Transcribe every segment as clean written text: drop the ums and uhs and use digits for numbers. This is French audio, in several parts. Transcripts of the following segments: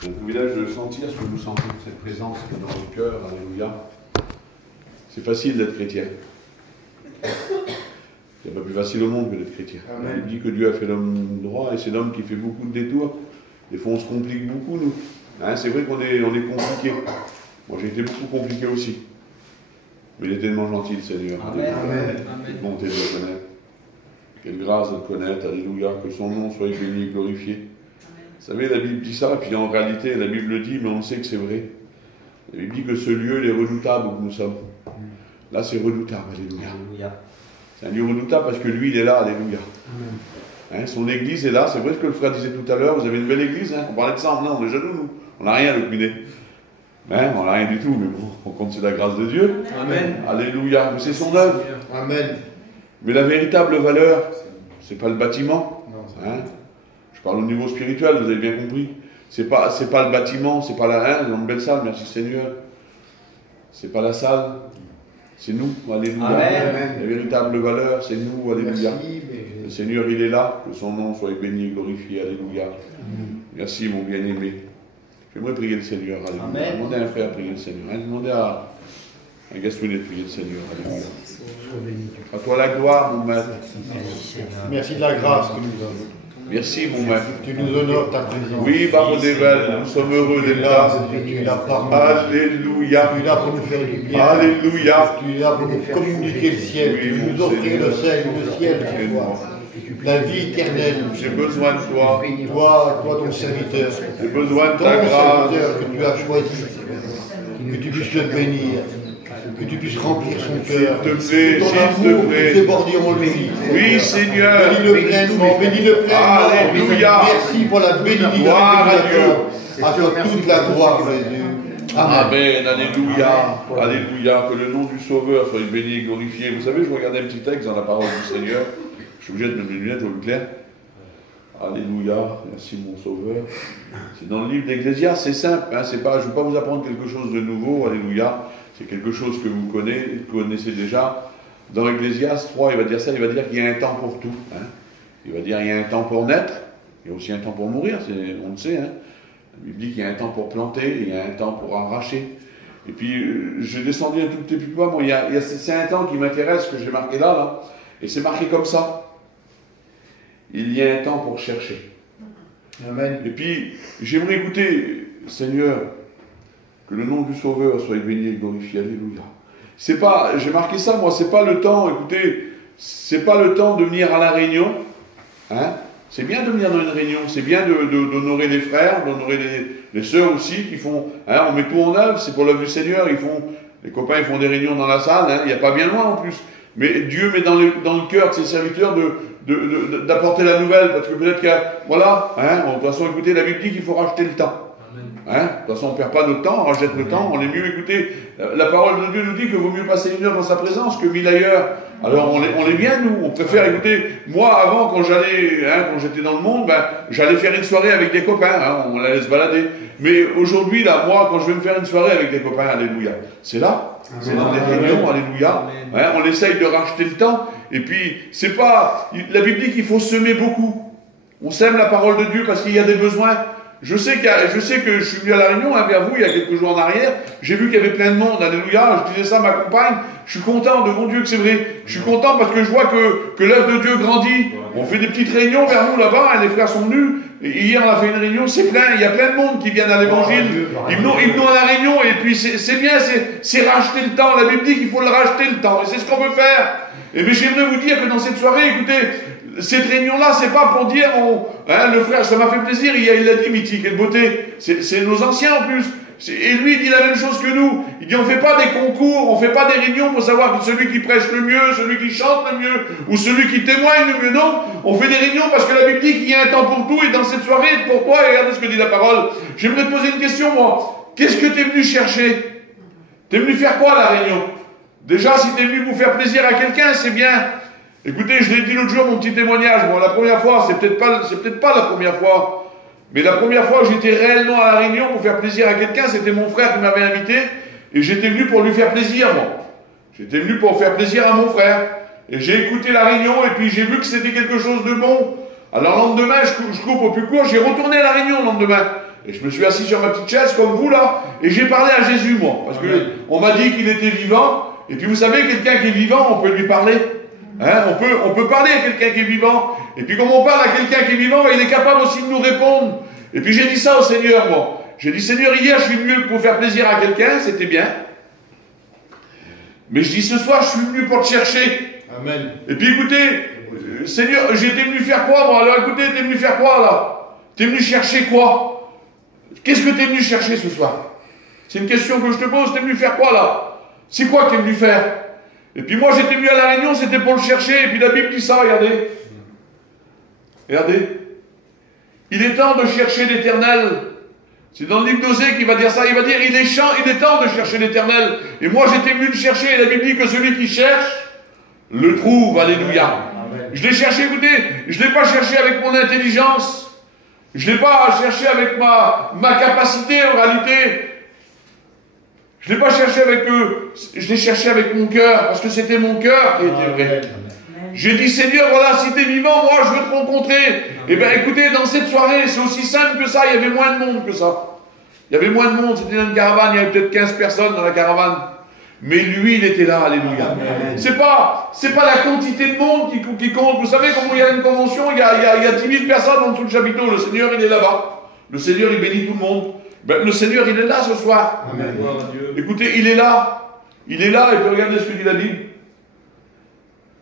C'est un privilège de sentir ce que nous sentons, cette présence qui est dans nos cœurs. Alléluia. C'est facile d'être chrétien. C'est pas plus facile au monde que d'être chrétien. Amen. Il dit que Dieu a fait l'homme droit et c'est l'homme qui fait beaucoup de détours. Des fois, on se complique beaucoup, nous. Hein, c'est vrai qu'on est compliqué. Moi, j'ai été beaucoup compliqué aussi. Mais il est tellement gentil, le Seigneur. Amen. Amen. Quelle bonté de le connaître. Quelle grâce de le connaître. Alléluia. Que son nom soit béni et glorifié. Amen. Vous savez, la Bible dit ça, et puis en réalité, la Bible le dit, mais on sait que c'est vrai. La Bible dit que ce lieu, il est redoutable où nous sommes. Là, c'est redoutable. Alléluia. C'est un lieu redoutable parce que lui, il est là. Alléluia. Hein, son église est là. C'est vrai ce que le frère disait tout à l'heure. Vous avez une belle église. Hein, on parlait de ça. Non, on est jaloux, nous. On n'a rien, le cuinet. Hein, on n'a rien du tout, mais bon, on compte sur la grâce de Dieu. Amen. Alléluia. Mais c'est son œuvre. Amen. Mais la véritable valeur, c'est pas le bâtiment. Hein. Je parle au niveau spirituel, vous avez bien compris. C'est pas le bâtiment, c'est pas la dans une belle salle, merci Seigneur. C'est pas la salle, c'est nous. Alléluia. Amen. La véritable valeur, c'est nous. Alléluia. Merci, le Seigneur, il est là. Que son nom soit béni et glorifié. Alléluia. Merci, mon bien-aimé. J'aimerais prier le Seigneur. Alléluia. Demandez à un frère de prier le Seigneur. Demandez à un Gastounet de prier le Seigneur. Alléluia. À toi la gloire, mon maître. Merci de la grâce que nous avons. Merci, mon maître. Tu nous honores ta présence. Oui, Barodével, nous sommes heureux d'être là. Tu es là par Alléluia. Tu es là pour nous faire du bien. Alléluia. Tu es là pour nous communiquer le ciel. Tu veux nous offrir le ciel ce soir. La vie éternelle. J'ai besoin de toi. Toi, ton serviteur. J'ai besoin de Ton ta grâce. serviteur que tu as choisi. Que tu puisses le bénir. Que tu puisses remplir son cœur. S'il te plaît, ton s'il te amour plaît. débordé en lui. Oui, Seigneur. Bénis-le pleinement, bénis-le pleinement. Alléluia. Merci pour la bénédiction. Gloire à Dieu. À toi toute la gloire, Jésus. Amen. Amen. Alléluia. Alléluia. Que le nom du Sauveur soit béni et glorifié. Vous savez, je regardais un petit texte dans la parole du Seigneur. Je suis obligé de mettre mes lunettes au clair. Alléluia. Merci, mon Sauveur. C'est dans le livre d'Ecclésiaste. C'est simple. Hein, je ne vais pas vous apprendre quelque chose de nouveau. Alléluia. C'est quelque chose que vous connaissez déjà. Dans Ecclésiaste 3, il va dire ça, il va dire qu'il y a un temps pour tout. Hein. Il va dire qu'il y a un temps pour naître, il y a aussi un temps pour mourir, on le sait. Hein. La Bible dit qu'il y a un temps pour planter, il y a un temps pour arracher. Et puis, j'ai descendu un tout petit peu plus bas, moi, c'est un temps qui m'intéresse, que j'ai marqué là, et c'est marqué comme ça. Il y a un temps pour chercher. Amen. Et puis, j'aimerais écouter, Seigneur, que le nom du Sauveur soit béni et glorifié. Alléluia. J'ai marqué ça, moi, c'est pas le temps, écoutez, c'est pas le temps de venir à la réunion. Hein? C'est bien de venir dans une réunion, c'est bien d'honorer les frères, d'honorer les sœurs aussi qui font, hein, on met tout en œuvre, c'est pour l'œuvre du Seigneur, les copains ils font des réunions dans la salle, hein, il n'y a pas bien loin en plus. Mais Dieu met dans le cœur de ses serviteurs d'apporter la nouvelle, parce que peut-être voilà, hein, de toute façon, écoutez, la Bible dit qu'il faut racheter le temps. Hein? De toute façon, on ne perd pas notre temps, on rachète le temps, on est mieux écouter. La parole de Dieu nous dit qu'il vaut mieux passer une heure dans sa présence que 1000 ailleurs. Alors on est bien, nous, on préfère écouter. Moi, avant, quand j'étais dans le monde, j'allais faire une soirée avec des copains, hein, on allait se balader. Mais aujourd'hui, là, moi, quand je vais me faire une soirée avec des copains, alléluia, c'est là, c'est dans des réunions, alléluia. Hein, on essaye de racheter le temps, et puis, c'est pas. La Bible dit qu'il faut semer beaucoup. On sème la parole de Dieu parce qu'il y a des besoins. Je sais que je suis venu à la réunion, hein, vers vous, il y a quelques jours en arrière, j'ai vu qu'il y avait plein de monde, alléluia, je disais ça à ma compagne, je suis content devant Dieu que c'est vrai, je suis content parce que je vois que l'œuvre de Dieu grandit, on fait des petites réunions vers nous là-bas, hein, les frères sont venus, et hier on a fait une réunion, c'est plein, il y a plein de monde qui viennent à l'évangile, ils venons à la réunion, et puis c'est bien, c'est racheter le temps, la Bible dit qu'il faut le racheter le temps, et c'est ce qu'on veut faire. Et bien j'aimerais vous dire que dans cette soirée, écoutez, cette réunion-là, c'est pas pour dire, le frère, ça m'a fait plaisir, il l'a dit, Miti, quelle beauté, c'est nos anciens en plus, et lui il dit la même chose que nous, il dit on fait pas des concours, on fait pas des réunions pour savoir celui qui prêche le mieux, celui qui chante le mieux, ou celui qui témoigne le mieux, non, on fait des réunions parce que la Bible dit qu'il y a un temps pour tout, et dans cette soirée, pour toi, et regardez ce que dit la parole, j'aimerais te poser une question, moi, qu'est-ce que tu es venu chercher? Tu es venu faire quoi à la réunion? Déjà, si tu es venu vous faire plaisir à quelqu'un, c'est bien. Écoutez, je l'ai dit l'autre jour, mon petit témoignage. Bon, la première fois, c'est peut-être pas la première fois. Mais la première fois que j'étais réellement à la réunion pour faire plaisir à quelqu'un, c'était mon frère qui m'avait invité. Et j'étais venu pour lui faire plaisir, moi. J'étais venu pour faire plaisir à mon frère. Et j'ai écouté la réunion et puis j'ai vu que c'était quelque chose de bon. Alors le lendemain, je coupe au plus court, j'ai retourné à la réunion le lendemain. Et je me suis assis sur ma petite chaise comme vous là, et j'ai parlé à Jésus moi, parce que on m'a dit qu'il était vivant. Et puis vous savez, quelqu'un qui est vivant, on peut lui parler. Hein, on peut parler à quelqu'un qui est vivant. Et puis comme on parle à quelqu'un qui est vivant, il est capable aussi de nous répondre. Et puis j'ai dit ça au Seigneur moi. J'ai dit, Seigneur, hier je suis venu pour faire plaisir à quelqu'un, c'était bien. Mais je dis, ce soir je suis venu pour te chercher. Amen. Et puis écoutez, Seigneur, j'étais venu faire quoi moi? Alors écoutez, t'es venu faire quoi là? T'es venu chercher quoi? Qu'est-ce que t'es venu chercher ce soir? C'est une question que je te pose, t'es venu faire quoi là? C'est quoi que t'es venu faire? Et puis moi j'étais venu à la réunion, c'était pour le chercher, et puis la Bible dit ça, regardez. Regardez. Il est temps de chercher l'Éternel. C'est dans le livre d'Osée qu'il va dire ça, il va dire il est temps de chercher l'Éternel. Et moi j'étais venu le chercher, et la Bible dit que celui qui cherche, le trouve, alléluia. Je l'ai cherché, écoutez, je ne l'ai pas cherché avec mon intelligence, je ne l'ai pas cherché avec ma capacité en réalité, je ne l'ai pas cherché avec eux, je l'ai cherché avec mon cœur, parce que c'était mon cœur qui était vrai. J'ai dit, Seigneur, voilà, si tu es vivant, moi je veux te rencontrer. Eh bien écoutez, dans cette soirée, c'est aussi simple que ça, il y avait moins de monde que ça. Il y avait moins de monde, c'était dans une caravane, il y avait peut-être 15 personnes dans la caravane. Mais lui, il était là, alléluia. C'est pas la quantité de monde qui compte. Vous savez, comment il y a une convention, il y a 10 000 personnes en dessous du chapiteau. Le Seigneur, il est là-bas. Le Seigneur, il bénit tout le monde. Ben, le Seigneur, il est là ce soir. Amen. Écoutez, il est là. Il est là, et puis regardez ce que dit la Bible.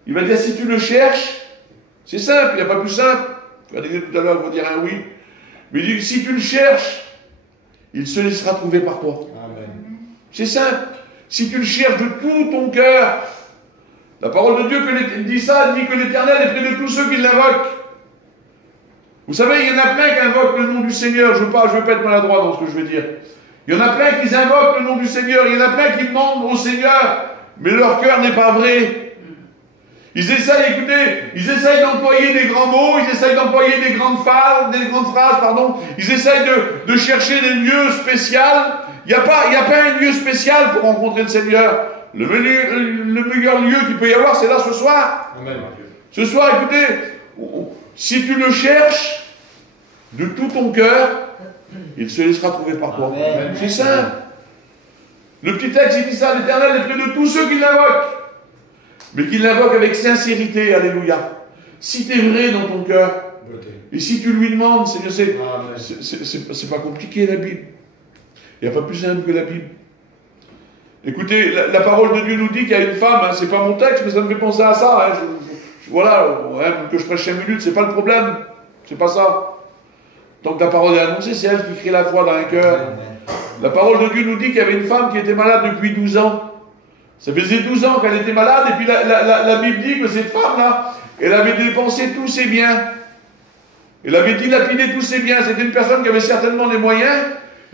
Il va dire, si tu le cherches, c'est simple, il n'y a pas plus simple. Regardez tout à l'heure, il va dire un oui. Mais il dit, si tu le cherches, il se laissera trouver par toi. Amen. C'est simple. Si tu le cherches de tout ton cœur, la parole de Dieu dit ça, dit que l'Éternel est près de tous ceux qui l'invoquent. Vous savez, il y en a plein qui invoquent le nom du Seigneur. Je ne veux pas être maladroit dans ce que je vais dire. Il y en a plein qui invoquent le nom du Seigneur. Il y en a plein qui demandent au Seigneur, mais leur cœur n'est pas vrai. Ils essayent, écoutez, ils essayent d'employer des grands mots, ils essayent d'employer des grandes phrases, ils essayent de chercher des lieux spéciaux. Il n'y a pas un lieu spécial pour rencontrer le Seigneur. Le meilleur lieu qu'il peut y avoir, c'est là ce soir. Amen. Ce soir, écoutez, si tu le cherches de tout ton cœur, il se laissera trouver par toi. C'est simple. Le petit texte, il dit ça, l'Éternel est près de tous ceux qui l'invoquent. Mais qui l'invoquent avec sincérité, alléluia. Si tu es vrai dans ton cœur, et si tu lui demandes, Seigneur, c'est pas compliqué la Bible. Il n'y a pas plus simple que la Bible. Écoutez, la parole de Dieu nous dit qu'il y a une femme, hein, c'est pas mon texte, mais ça me fait penser à ça. Hein, voilà, hein, que je prêche 5 minutes, c'est pas le problème. C'est pas ça. Tant que la parole est annoncée, c'est elle qui crée la foi dans un cœur. La parole de Dieu nous dit qu'il y avait une femme qui était malade depuis 12 ans. Ça faisait 12 ans qu'elle était malade, et puis la Bible dit que cette femme-là, elle avait dépensé tous ses biens. Elle avait dilapidé tous ses biens. C'était une personne qui avait certainement les moyens,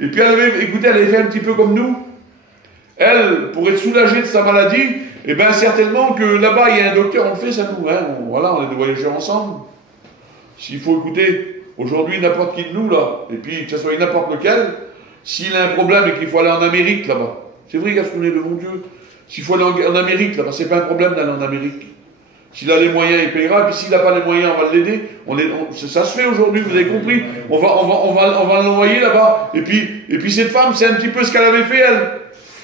et puis elle avait fait un petit peu comme nous. Elle, pour être soulagée de sa maladie, et bien certainement que là-bas, il y a un docteur, on le fait ça nous, hein, voilà, on est des voyageurs ensemble. S'il faut écouter, aujourd'hui, n'importe qui de nous, là, et puis que ce soit n'importe lequel, s'il a un problème et qu'il faut aller en Amérique, là-bas, c'est vrai qu'on est de mon Dieu. S'il faut aller en Amérique, là-bas, c'est pas un problème d'aller en Amérique. S'il a les moyens, il payera, et puis s'il n'a pas les moyens, on va l'aider. Ça se fait aujourd'hui, vous avez compris. On va l'envoyer là-bas. Et puis cette femme, c'est un petit peu ce qu'elle avait fait, elle.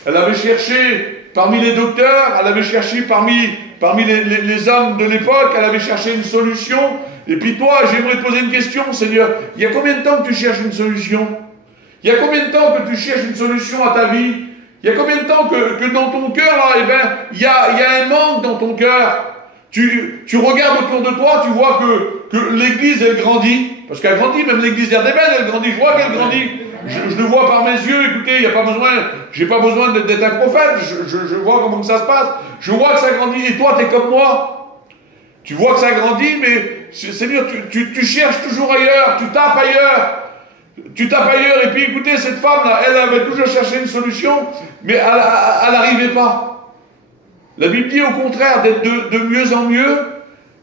Elle avait cherché parmi les docteurs, elle avait cherché parmi les hommes de l'époque, elle avait cherché une solution. Et puis toi, j'aimerais te poser une question, Seigneur. Il y a combien de temps que tu cherches une solution? Il y a combien de temps que tu cherches une solution à ta vie? Il y a combien de temps que dans ton cœur, là, eh ben, il y a un manque dans ton cœur? Tu regardes autour de toi, tu vois que l'église, elle grandit. Parce qu'elle grandit, même l'église d'Erdeben, elle grandit. Je vois qu'elle grandit. Je le vois par mes yeux, écoutez, il n'y a pas besoin, j'ai pas besoin d'être un prophète. Je vois comment ça se passe. Je vois que ça grandit. Et toi, tu es comme moi. Tu vois que ça grandit, mais, Seigneur, tu cherches toujours ailleurs. Tu tapes ailleurs. Tu tapes ailleurs, et puis écoutez, cette femme-là, elle avait toujours cherché une solution, mais elle n'arrivait pas. La Bible dit au contraire d'être de mieux en mieux,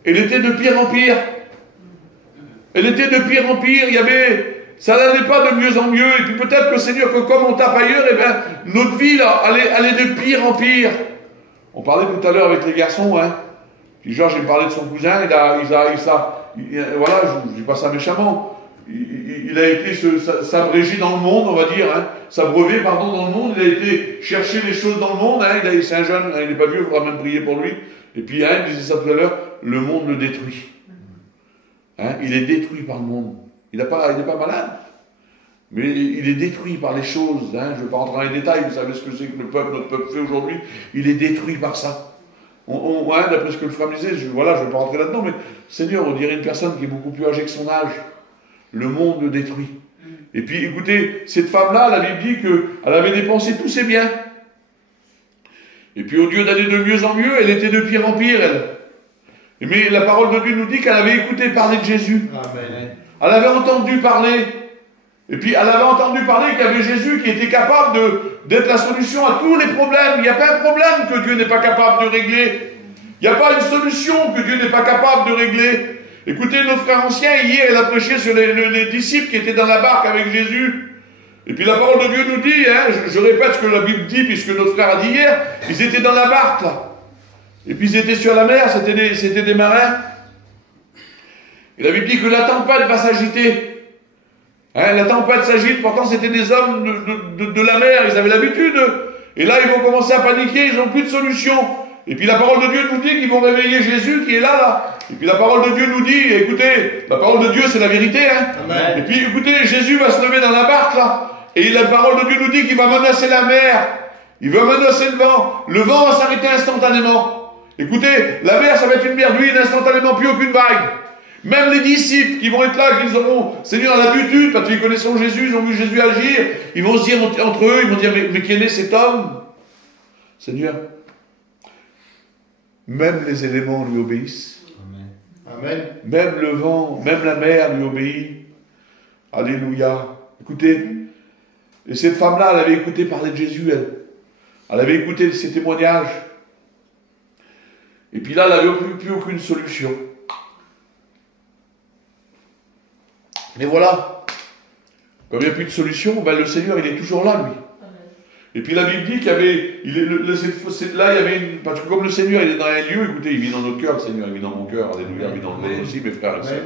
elle était de pire en pire. Elle était de pire en pire, ça n'allait pas de mieux en mieux, et puis peut-être que Seigneur, que comme on tape ailleurs, eh bien, notre vie, là, elle est de pire en pire. On parlait tout à l'heure avec les garçons, hein. Puis Georges, il me parlait de son cousin, voilà, je dis pas ça méchamment. Il il a été s'abréger dans le monde, on va dire, hein, s'abreuver, pardon, dans le monde, il a été chercher les choses dans le monde, hein, c'est un jeune, hein, il n'est pas vieux, il faudra même prier pour lui. Et puis, hein, il disait ça tout à l'heure, le monde le détruit. Hein, il est détruit par le monde. Il n'est pas malade, mais il est détruit par les choses. Hein, je ne vais pas rentrer dans les détails, vous savez ce que c'est que notre peuple fait aujourd'hui. Il est détruit par ça. Hein, d'après ce que le frère me disait, je ne vais pas rentrer là-dedans, mais Seigneur, on dirait une personne qui est beaucoup plus âgée que son âge. Le monde le détruit. Et puis, écoutez, cette femme-là, la Bible dit qu'elle avait dépensé tous ses biens. Et puis, au lieu d'aller de mieux en mieux, elle était de pire en pire, elle. Mais la parole de Dieu nous dit qu'elle avait écouté parler de Jésus. Amen. Elle avait entendu parler. Et puis, elle avait entendu parler qu'il y avait Jésus qui était capable d'être la solution à tous les problèmes. Il n'y a pas un problème que Dieu n'est pas capable de régler. Il n'y a pas une solution que Dieu n'est pas capable de régler. Écoutez, notre frère ancien, hier, il a prêché sur les disciples qui étaient dans la barque avec Jésus. Et puis, la parole de Dieu nous dit, hein, je répète ce que la Bible dit, puisque notre frère a dit hier, ils étaient dans la barque, là. Et puis ils étaient sur la mer, c'était des marins. Et la Bible dit que la tempête va s'agiter. Hein, la tempête s'agite, pourtant c'était des hommes de la mer, ils avaient l'habitude. Et là ils vont commencer à paniquer, ils n'ont plus de solution. Et puis la parole de Dieu nous dit qu'ils vont réveiller Jésus qui est là. Et puis la parole de Dieu nous dit, écoutez, la parole de Dieu c'est la vérité. Hein. Amen. Et puis écoutez, Jésus va se lever dans la barque là. Et la parole de Dieu nous dit qu'il va menacer la mer. Il va menacer le vent. Le vent va s'arrêter instantanément. Écoutez, la mer, ça va être une mer d'huile, instantanément, plus aucune vague. Même les disciples qui vont être là, qui auront, Seigneur, l'habitude, parce qu'ils connaissent Jésus, ils ont vu Jésus agir, ils vont se dire entre eux, ils vont dire, mais quel est cet homme? Seigneur, même les éléments lui obéissent. Amen. Même le vent, même la mer lui obéit. Alléluia. Écoutez, et cette femme-là, elle avait écouté parler de Jésus, elle avait écouté ses témoignages. Et puis là, elle n'avait plus aucune solution. Mais voilà, comme il n'y a plus de solution, ben le Seigneur, il est toujours là, lui. Et puis la Bible dit qu'il y avait, là, il y avait une, parce que comme le Seigneur, il est dans un lieu, écoutez, il vit dans notre cœur, le Seigneur, il vit dans mon cœur, alléluia, il vit dans le vôtre aussi, mes frères et sœurs.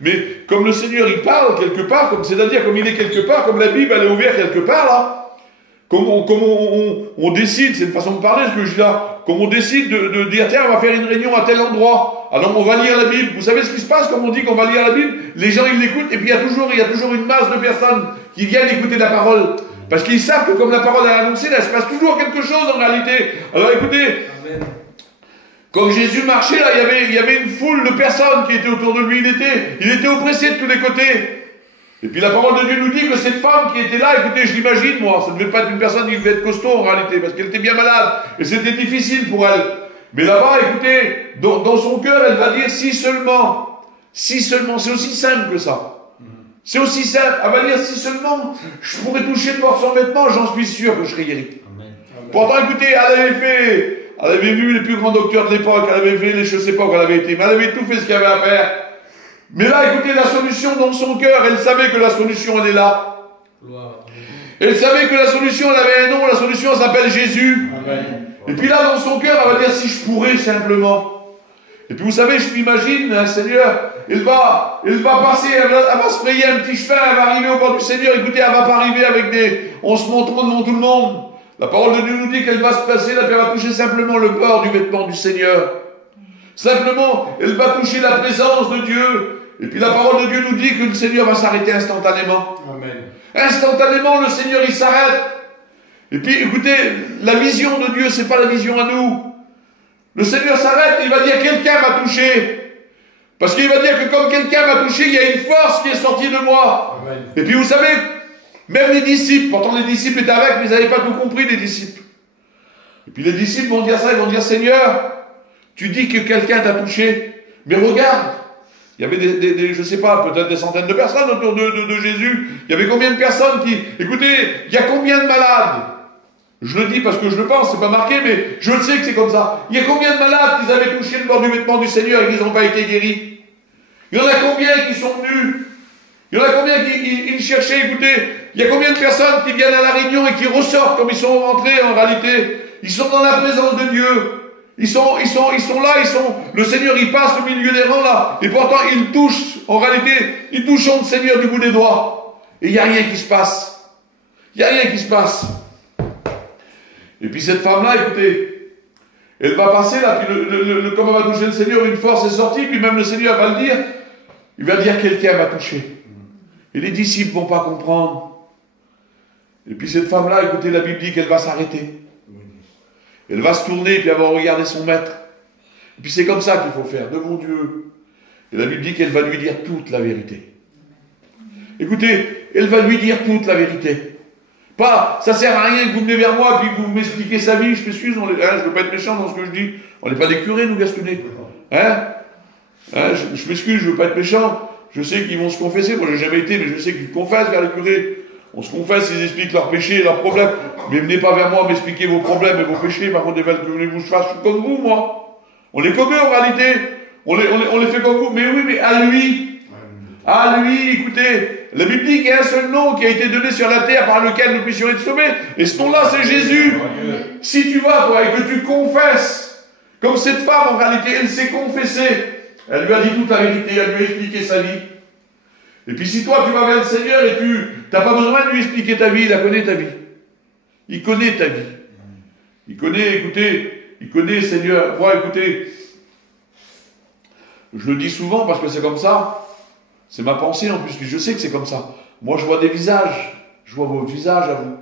Mais comme le Seigneur, il parle quelque part, c'est-à-dire comme il est quelque part, comme la Bible, elle est ouverte quelque part, là, comme on décide, c'est une façon de parler, ce que je dis là, comme on décide de dire, tiens, on va faire une réunion à tel endroit, alors on va lire la Bible. Vous savez ce qui se passe, comme on dit qu'on va lire la Bible, les gens, ils l'écoutent, et puis il y a toujours une masse de personnes qui viennent écouter la parole. Parce qu'ils savent que comme la parole est annoncée, là, il se passe toujours quelque chose en réalité. Alors écoutez, Amen. Quand Jésus marchait, là, il y avait une foule de personnes qui étaient autour de lui, il était oppressé de tous les côtés. Et puis la parole de Dieu nous dit que cette femme qui était là, écoutez, je l'imagine, moi, ça ne devait pas être une personne qui devait être costaud en réalité, parce qu'elle était bien malade, et c'était difficile pour elle. Mais là-bas, écoutez, dans son cœur, elle va dire si seulement, c'est aussi simple que ça. C'est aussi simple, elle va dire si seulement je pourrais toucher le bord de son vêtement, j'en suis sûr que je serais guéri. Amen. Pourtant, écoutez, elle avait vu les plus grands docteurs de l'époque, elle avait fait je ne sais pas où elle avait été, mais elle avait tout fait ce qu'il y avait à faire. Mais là, écoutez, la solution dans son cœur, elle savait que la solution, elle est là. Elle savait que la solution, elle avait un nom, la solution, elle s'appelle Jésus. Amen. Et puis là, dans son cœur, elle va dire si je pourrais simplement. Et puis vous savez, je m'imagine, un Seigneur, elle va passer, elle va se frayer un petit chemin, elle va arriver au bord du Seigneur. Écoutez, elle va pas arriver en se montrant devant tout le monde. La parole de Dieu nous dit qu'elle va se placer là, puis elle va toucher simplement le bord du vêtement du Seigneur. Simplement, elle va toucher la présence de Dieu. Et puis la parole de Dieu nous dit que le Seigneur va s'arrêter instantanément. Amen. Instantanément, le Seigneur, il s'arrête. Et puis, écoutez, la vision de Dieu, c'est pas la vision à nous. Le Seigneur s'arrête et il va dire quelqu'un m'a touché. Parce qu'il va dire que comme quelqu'un m'a touché, il y a une force qui est sortie de moi. Amen. Et puis vous savez, même les disciples, pourtant les disciples étaient avec, mais ils n'avaient pas tout compris, les disciples. Et puis les disciples vont dire ça, ils vont dire Seigneur, tu dis que quelqu'un t'a touché, mais regarde, il y avait je ne sais pas, peut-être des centaines de personnes autour de Jésus. Il y avait combien de personnes qui, écoutez, il y a combien de malades? Je le dis parce que je le pense, c'est pas marqué, mais je le sais que c'est comme ça. Il y a combien de malades qui avaient touché le bord du vêtement du Seigneur et qui n'ont pas été guéris? Il y en a combien qui sont venus? Il y en a combien qui cherchaient, écoutez, il y a combien de personnes qui viennent à la réunion et qui ressortent comme ils sont rentrés en réalité? Ils sont dans la présence de Dieu. Ils sont là, le Seigneur, il passe au milieu des rangs là, et pourtant, il touche, en réalité, il touche le Seigneur du bout des doigts. Et il n'y a rien qui se passe. Il n'y a rien qui se passe. Et puis cette femme-là, écoutez, elle va passer là, puis comme elle va toucher le Seigneur, une force est sortie, puis même le Seigneur va le dire. Il va dire quelqu'un va toucher. Et les disciples ne vont pas comprendre. Et puis cette femme-là, écoutez, la Bible dit qu'elle va s'arrêter. Elle va se tourner, puis elle va regarder son maître. Et puis c'est comme ça qu'il faut faire, devant Dieu. Et la Bible dit qu'elle va lui dire toute la vérité. Écoutez, elle va lui dire toute la vérité. Pas, ça sert à rien que vous venez vers moi, puis que vous m'expliquez sa vie, je m'excuse, je ne veux pas être méchant dans ce que je dis. On n'est pas des curés, nous, Gastonnais. Je m'excuse, je ne veux pas être méchant. Je sais qu'ils vont se confesser, moi je n'ai jamais été, mais je sais qu'ils confessent vers les curés. On se confesse, ils expliquent leurs péchés et leurs problèmes. Mais venez pas vers moi m'expliquer vos problèmes et vos péchés, par contre, que voulez-vous que je fasse? Je suis comme vous, moi. On est comme eux en réalité. On les fait comme vous. Mais oui, mais à lui. À lui, écoutez. La Bible dit qu'il y a un seul nom qui a été donné sur la terre par lequel nous puissions être sauvés. Et ce nom-là, c'est Jésus. Si tu vas, toi, et que tu confesses, comme cette femme, en réalité, elle s'est confessée. Elle lui a dit toute la vérité, elle lui a expliqué sa vie. Et puis si toi, tu vas vers le Seigneur et tu n'as pas besoin de lui expliquer ta vie, il a connaît ta vie. Il connaît ta vie. Il connaît, écoutez, il connaît, Seigneur. Moi, écoutez, je le dis souvent parce que c'est comme ça. C'est ma pensée en plus, je sais que c'est comme ça. Moi, je vois des visages. Je vois vos visages à vous.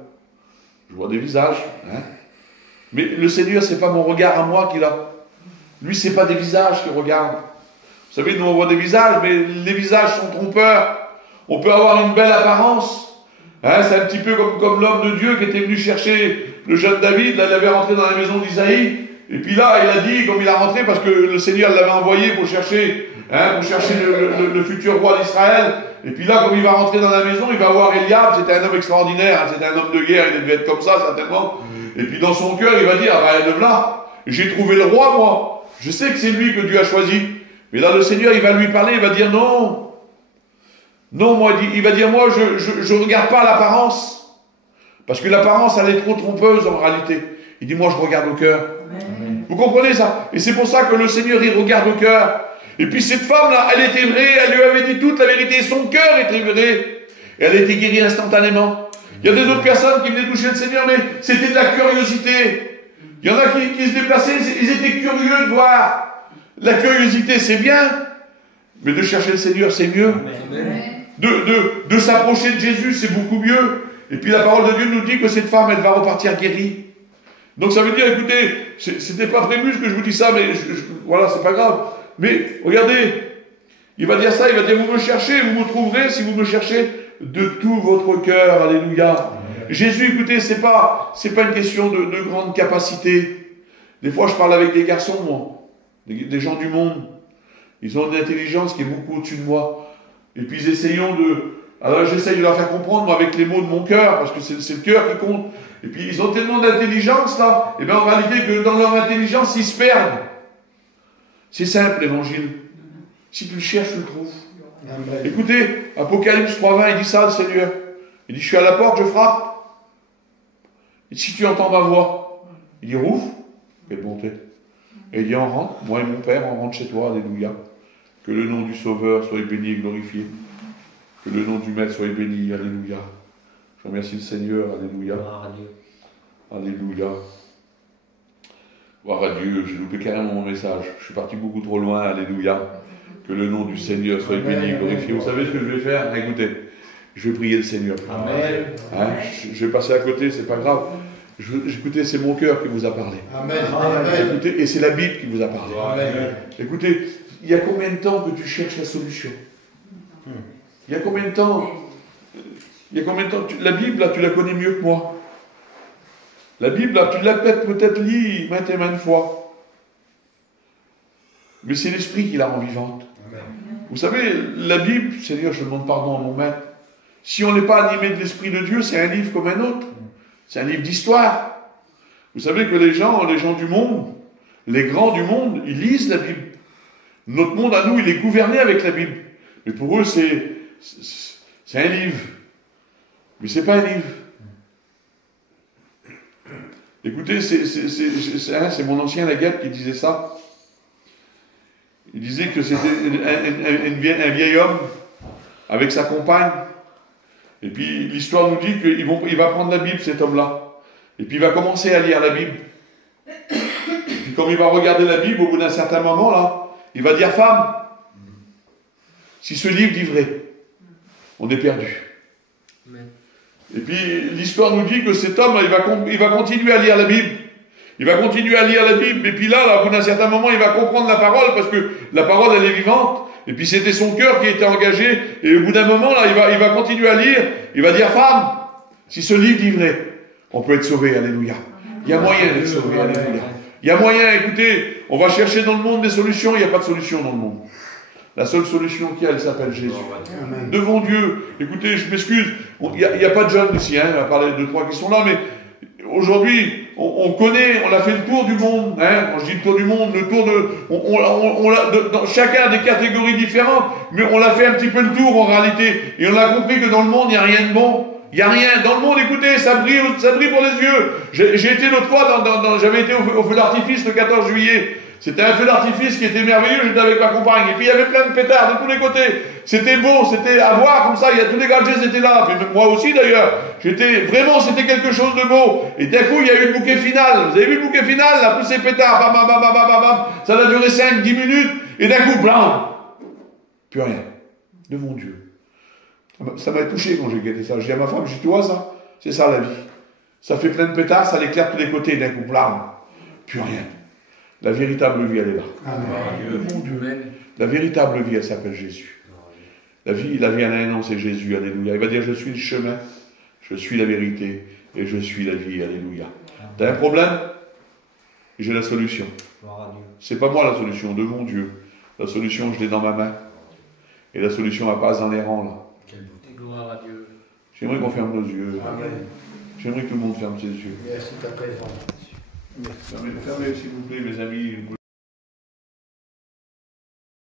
Je vois des visages. Hein. Mais le Seigneur, c'est pas mon regard à moi qu'il a. Lui, c'est pas des visages qu'il regarde. Vous savez, nous, on voit des visages, mais les visages sont trompeurs. On peut avoir une belle apparence. Hein, c'est un petit peu comme l'homme de Dieu qui était venu chercher le jeune David. Là, il avait rentré dans la maison d'Isaïe. Et puis là, il a dit, comme il a rentré, parce que le Seigneur l'avait envoyé pour chercher le futur roi d'Israël. Et puis là, comme il va rentrer dans la maison, il va voir Eliab. C'était un homme extraordinaire. Hein, c'était un homme de guerre. Il devait être comme ça, certainement. Et puis dans son cœur, il va dire, ah ben, là, j'ai trouvé le roi, moi. Je sais que c'est lui que Dieu a choisi. Mais là, le Seigneur, il va lui parler, il va dire non. Non, moi, il va dire, moi, je ne regarde pas l'apparence. Parce que l'apparence, elle est trop trompeuse en réalité. Il dit, moi, je regarde au cœur. Amen. Vous comprenez ça? Et c'est pour ça que le Seigneur, il regarde au cœur. Et puis cette femme-là, elle était vraie, elle lui avait dit toute la vérité. Son cœur était vrai. Et elle a été guérie instantanément. Il y a des autres personnes qui venaient toucher le Seigneur, mais c'était de la curiosité. Il y en a qui se déplaçaient, ils étaient curieux de voir. La curiosité, c'est bien, mais de chercher le Seigneur, c'est mieux. De s'approcher de Jésus, c'est beaucoup mieux. Et puis la parole de Dieu nous dit que cette femme, elle va repartir guérie. Donc ça veut dire, écoutez, c'était pas prévu que je vous dis ça, mais voilà, c'est pas grave. Mais regardez, il va dire ça, il va dire, vous me cherchez, vous me trouverez si vous me cherchez de tout votre cœur. Alléluia. Jésus, écoutez, c'est pas une question de grande capacité. Des fois, je parle avec des garçons, moi. Des gens du monde. Ils ont une intelligence qui est beaucoup au-dessus de moi. Et puis alors j'essaye de leur faire comprendre, moi, avec les mots de mon cœur, parce que c'est le cœur qui compte. Et puis ils ont tellement d'intelligence, là, et bien en réalité que dans leur intelligence, ils se perdent. C'est simple, l'évangile. Si tu le cherches, tu le trouves. Amen. Écoutez, Apocalypse 3:20, il dit ça, le Seigneur. Il dit, je suis à la porte, je frappe. Et si tu entends ma voix, il dit, ouvre. Quelle bonté. Et il dit, on rentre, moi et mon Père, on rentre chez toi, alléluia. Que le nom du Sauveur soit béni et glorifié. Que le nom du Maître soit béni, alléluia. Je remercie le Seigneur, alléluia. Alléluia. Gloire à Dieu, j'ai loupé carrément mon message. Je suis parti beaucoup trop loin, alléluia. Que le nom du Seigneur soit béni et glorifié. Vous savez ce que je vais faire? Écoutez, je vais prier le Seigneur. Amen. Hein, je vais passer à côté, c'est pas grave. Écoutez, c'est mon cœur qui vous a parlé. Amen. Écoutez, et c'est la Bible qui vous a parlé. Amen. Écoutez, il y a combien de temps que tu cherches la solution? Il y a combien de temps? La Bible, là, tu la connais mieux que moi. La Bible, là, tu l'as peut-être lue maintes et maintes fois. Mais c'est l'Esprit qui la rend vivante. Amen. Vous savez, la Bible, Seigneur, je demande pardon à mon maître. Si on n'est pas animé de l'Esprit de Dieu, c'est un livre comme un autre. C'est un livre d'histoire. Vous savez que les gens du monde, les grands du monde, ils lisent la Bible. Notre monde à nous, il est gouverné avec la Bible. Mais pour eux, c'est un livre. Mais ce n'est pas un livre. Écoutez, c'est mon ancien Laguette qui disait ça. Il disait que c'était un vieil homme avec sa compagne. Et puis l'histoire nous dit qu'il va prendre la Bible, cet homme-là. Et puis il va commencer à lire la Bible. Et puis comme il va regarder la Bible, au bout d'un certain moment, là, il va dire, femme, si ce livre dit vrai, on est perdu. Et puis l'histoire nous dit que cet homme, il va continuer à lire la Bible. Il va continuer à lire la Bible. Et puis là, au bout d'un certain moment, il va comprendre la parole, parce que la parole, elle est vivante. Et puis c'était son cœur qui était engagé. Et au bout d'un moment, là, il va continuer à lire. Il va dire, femme, si ce livre dit vrai, on peut être sauvé, alléluia. Il y a moyen d'être sauvé, alléluia. Il y a moyen, écoutez, on va chercher dans le monde des solutions, il n'y a pas de solution dans le monde. La seule solution qu'il y a, elle s'appelle Jésus. Amen. Devant Dieu, écoutez, je m'excuse, il n'y a pas de jeunes ici, hein, on va parler de 2-3 qui sont là, mais aujourd'hui, on connaît, on a fait le tour du monde, hein, quand je dis le tour du monde, le tour de... dans chacun a des catégories différentes, mais on l'a fait un petit peu le tour en réalité, et on a compris que dans le monde, il n'y a rien de bon. Il n'y a rien. Dans le monde, écoutez, ça brille pour les yeux. J'ai été l'autre fois, j'avais été au feu d'artifice le 14 juillet. C'était un feu d'artifice qui était merveilleux, j'étais avec ma compagne. Et puis il y avait plein de pétards de tous les côtés. C'était beau, c'était à voir comme ça. Tous les gadgets étaient là. Puis moi aussi d'ailleurs. C'était quelque chose de beau. Et d'un coup, il y a eu le bouquet final. Vous avez vu le bouquet final, là, tous ces pétards, bam, bam, bam, bam, bam, bam. Ça a duré 5-10 minutes. Et d'un coup, blanc. Plus rien. Devant Dieu. Ça m'a touché quand j'ai guetté ça. Je dis à ma femme, tu vois ça, c'est ça la vie. Ça fait plein de pétards, ça l'éclaire de tous les côtés, d'un coup, blam, plus rien. La véritable vie, elle est là. Amen. Mon Dieu. La véritable vie, elle s'appelle Jésus. La vie, elle a un nom, c'est Jésus, alléluia. Il va dire, je suis le chemin, je suis la vérité, et je suis la vie, alléluia. T'as un problème? J'ai la solution. C'est pas moi la solution, devant Dieu. La solution, je l'ai dans ma main. Et la solution, elle passe dans les rangs, là. Gloire à Dieu. J'aimerais qu'on ferme nos yeux. J'aimerais que tout le monde ferme ses yeux. Merci de ta présence. Fermez, s'il vous plaît, mes amis.